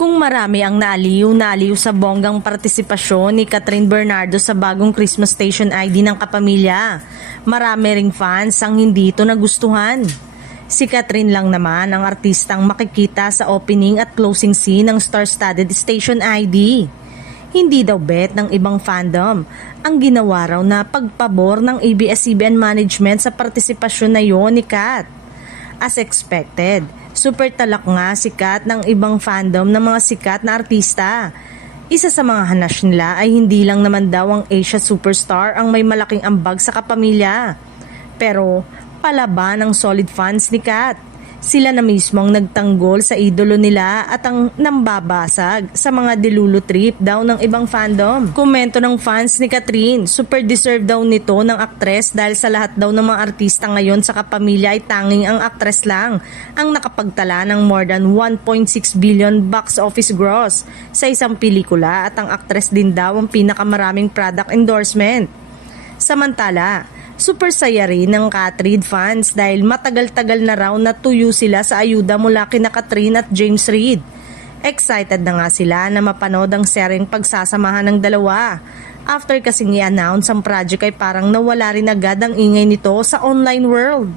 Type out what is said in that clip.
Kung marami ang naaliw sa bonggang partisipasyon ni Catherine Bernardo sa bagong Christmas Station ID ng kapamilya, marami ring fans ang hindi ito nagustuhan. Si Catherine lang naman ang artistang makikita sa opening at closing scene ng star-studded Station ID. Hindi daw bet ng ibang fandom ang ginawa raw na pagpabor ng ABS-CBN management sa partisipasyon na yon ni Kat. As expected, super talak nga si Kat ng ibang fandom ng mga sikat na artista. Isa sa mga hanash nila ay hindi lang naman daw ang Asia superstar ang may malaking ambag sa kapamilya. Pero palaban ng solid fans ni Kat. Sila na mismo ang nagtanggol sa idolo nila at ang nambabasag sa mga dilulu trip daw ng ibang fandom. Komento ng fans ni Catherine, super deserve daw nito ng aktres dahil sa lahat daw ng mga artista ngayon sa kapamilya ay tanging ang aktres lang ang nakapagtala ng more than 1.6 billion box office gross sa isang pelikula at ang aktres din daw ang pinakamaraming product endorsement. Samantala, super saya rin ng Kat Reed fans dahil matagal-tagal na raw natuyo sila sa ayuda mula kina Catherine at James Reid. Excited na nga sila na mapanood ang seryeng pagsasamahan ng dalawa. After kasing i-announce ang project ay parang nawala rin agad ang ingay nito sa online world.